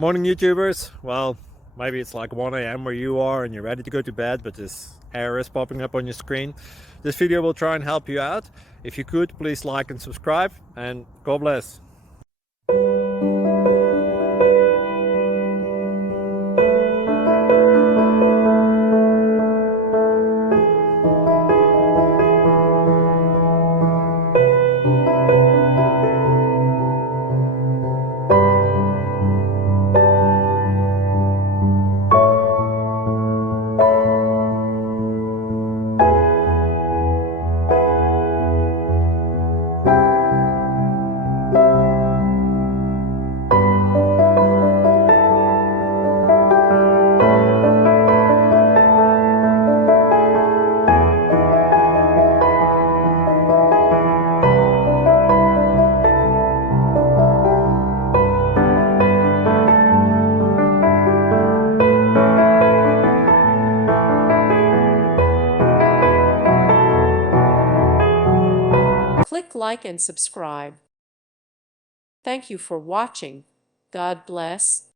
Morning, YouTubers. Well, maybe it's like 1 a.m. where you are and you're ready to go to bed, but this error is popping up on your screen. This video will try and help you out. If you could, please like and subscribe, and God bless. Click like and subscribe. Thank you for watching. God bless.